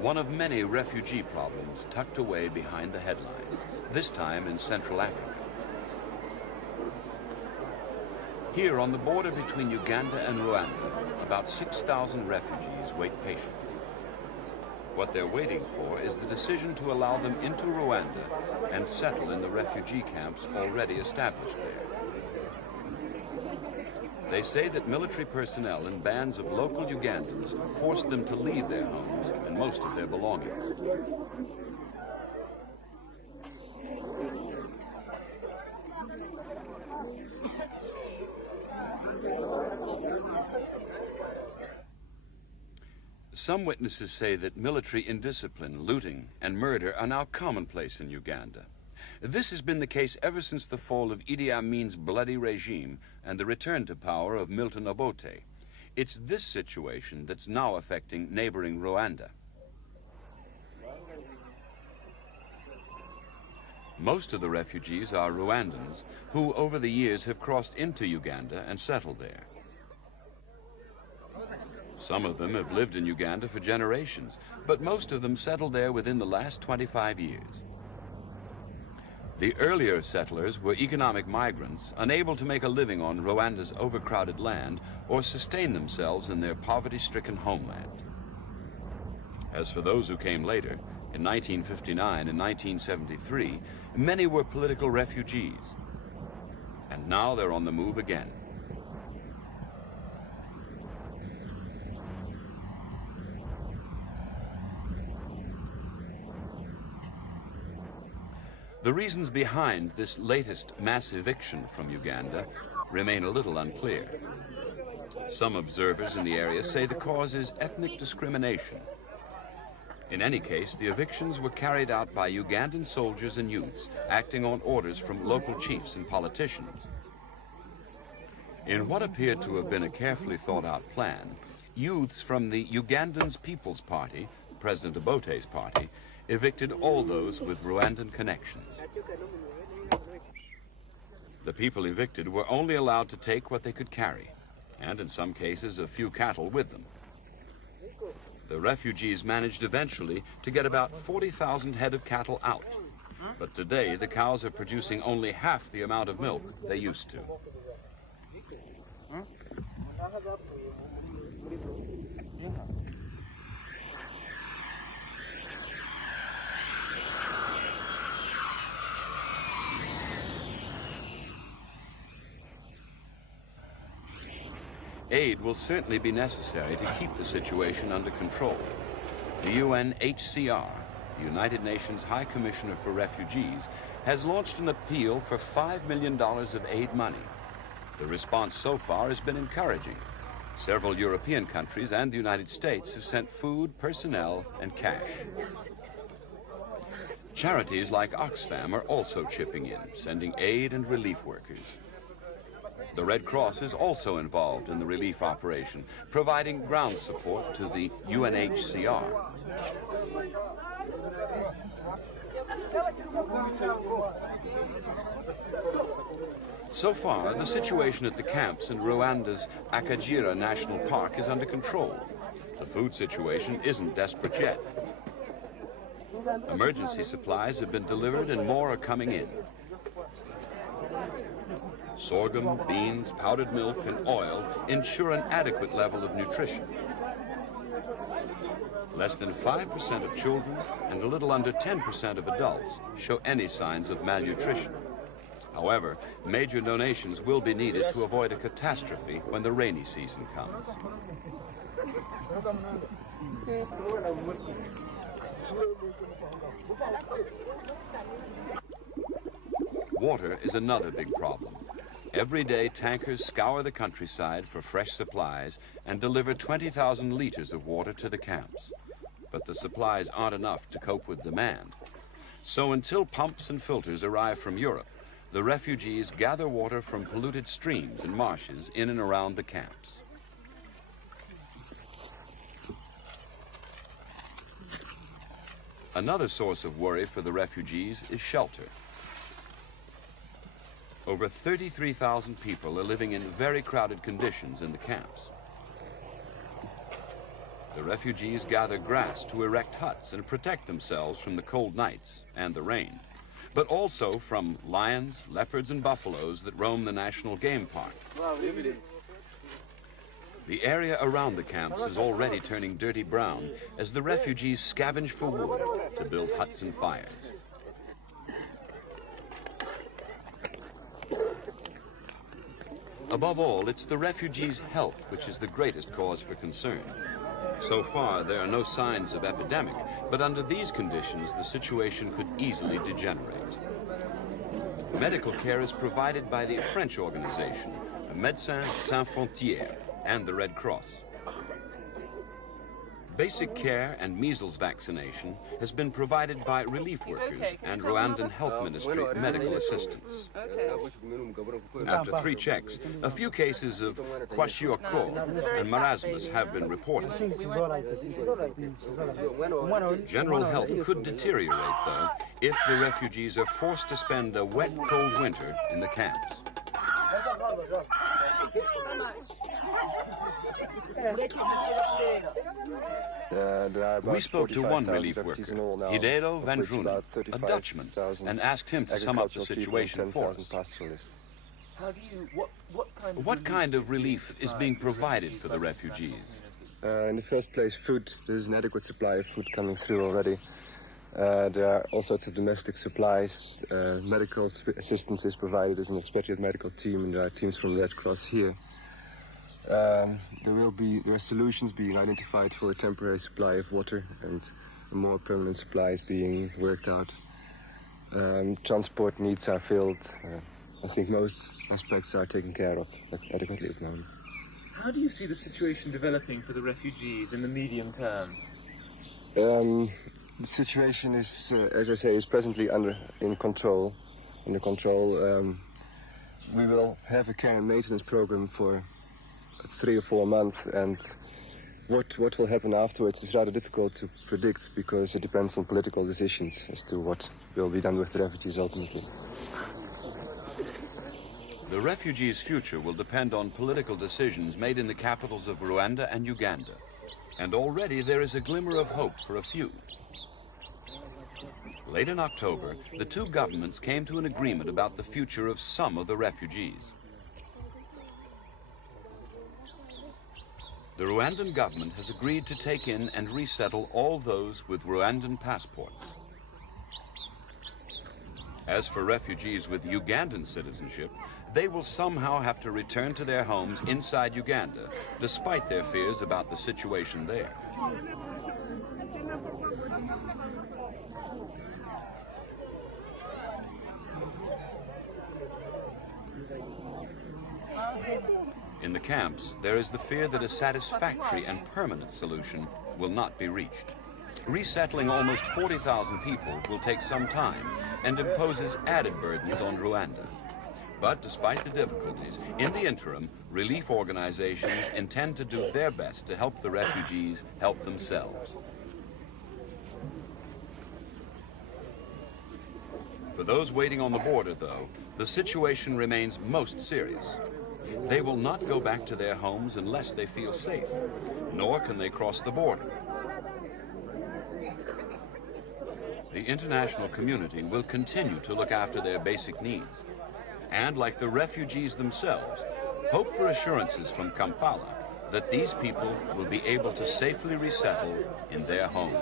One of many refugee problems tucked away behind the headlines, this time in Central Africa. Here on the border between Uganda and Rwanda, about 6,000 refugees wait patiently. What they're waiting for is the decision to allow them into Rwanda and settle in the refugee camps already established there. They say that military personnel and bands of local Ugandans forced them to leave their homes and most of their belongings. Some witnesses say that military indiscipline, looting, and murder are now commonplace in Uganda. This has been the case ever since the fall of Idi Amin's bloody regime and the return to power of Milton Obote. It's this situation that's now affecting neighboring Rwanda. Most of the refugees are Rwandans who over the years have crossed into Uganda and settled there. Some of them have lived in Uganda for generations, but most of them settled there within the last 25 years. The earlier settlers were economic migrants, unable to make a living on Rwanda's overcrowded land or sustain themselves in their poverty-stricken homeland. As for those who came later, in 1959 and 1973, many were political refugees. And now they're on the move again. The reasons behind this latest mass eviction from Uganda remain a little unclear. Some observers in the area say the cause is ethnic discrimination. In any case, the evictions were carried out by Ugandan soldiers and youths, acting on orders from local chiefs and politicians. In what appeared to have been a carefully thought-out plan, youths from the Ugandan People's Party, President Obote's party, evicted all those with Rwandan connections. The people evicted were only allowed to take what they could carry, and in some cases a few cattle with them. The refugees managed eventually to get about 40,000 head of cattle out, but today the cows are producing only half the amount of milk they used to. Aid will certainly be necessary to keep the situation under control. The UNHCR, the United Nations High Commissioner for Refugees, has launched an appeal for $5 million of aid money. The response so far has been encouraging. Several European countries and the United States have sent food, personnel, and cash. Charities like Oxfam are also chipping in, sending aid and relief workers. The Red Cross is also involved in the relief operation, providing ground support to the UNHCR. So far, the situation at the camps in Rwanda's Akagera National Park is under control. The food situation isn't desperate yet. Emergency supplies have been delivered and more are coming in. Sorghum, beans, powdered milk, and oil ensure an adequate level of nutrition. Less than 5% of children and a little under 10% of adults show any signs of malnutrition. However, major donations will be needed to avoid a catastrophe when the rainy season comes. Water is another big problem. Every day, tankers scour the countryside for fresh supplies and deliver 20,000 liters of water to the camps. But the supplies aren't enough to cope with demand. So until pumps and filters arrive from Europe, the refugees gather water from polluted streams and marshes in and around the camps. Another source of worry for the refugees is shelter. Over 33,000 people are living in very crowded conditions in the camps. The refugees gather grass to erect huts and protect themselves from the cold nights and the rain, but also from lions, leopards, and buffaloes that roam the National Game Park. The area around the camps is already turning dirty brown as the refugees scavenge for wood to build huts and fires. Above all, it's the refugees' health which is the greatest cause for concern. So far, there are no signs of epidemic, but under these conditions, the situation could easily degenerate. Medical care is provided by the French organization, Médecins Sans Frontières, and the Red Cross. Basic care and measles vaccination has been provided by relief workers and Rwandan Health Ministry medical assistants. After 3 checks, a few cases of kwashiorkor and marasmus have been reported. General health could deteriorate, though, if the refugees are forced to spend a wet, cold winter in the camps. We spoke to one relief worker, Hideo Van Drunen, a Dutchman, and asked him to sum up the situation for us. What kind of relief is being provided for the refugees? In the first place, food. There's an adequate supply of food coming through already. There are all sorts of domestic supplies. Medical assistance is provided. There's an expatriate medical team, and there are teams from Red Cross here. There are solutions being identified for a temporary supply of water, and a more permanent supply is being worked out. Transport needs are filled. I think most aspects are taken care of adequately at the moment. How do you see the situation developing for the refugees in the medium term? The situation is, as I say, is presently under control. We will have a care and maintenance program for 3 or 4 months, and what will happen afterwards is rather difficult to predict because it depends on political decisions as to what will be done with the refugees ultimately. The refugees' future will depend on political decisions made in the capitals of Rwanda and Uganda, and already there is a glimmer of hope for a few. Late in October, the 2 governments came to an agreement about the future of some of the refugees. The Rwandan government has agreed to take in and resettle all those with Rwandan passports. As for refugees with Ugandan citizenship, they will somehow have to return to their homes inside Uganda, despite their fears about the situation there. In the camps, there is the fear that a satisfactory and permanent solution will not be reached. Resettling almost 40,000 people will take some time and imposes added burdens on Rwanda. But despite the difficulties, in the interim, relief organizations intend to do their best to help the refugees help themselves. For those waiting on the border, though, the situation remains most serious. They will not go back to their homes unless they feel safe, nor can they cross the border. The international community will continue to look after their basic needs, and like the refugees themselves, hope for assurances from Kampala that these people will be able to safely resettle in their homes.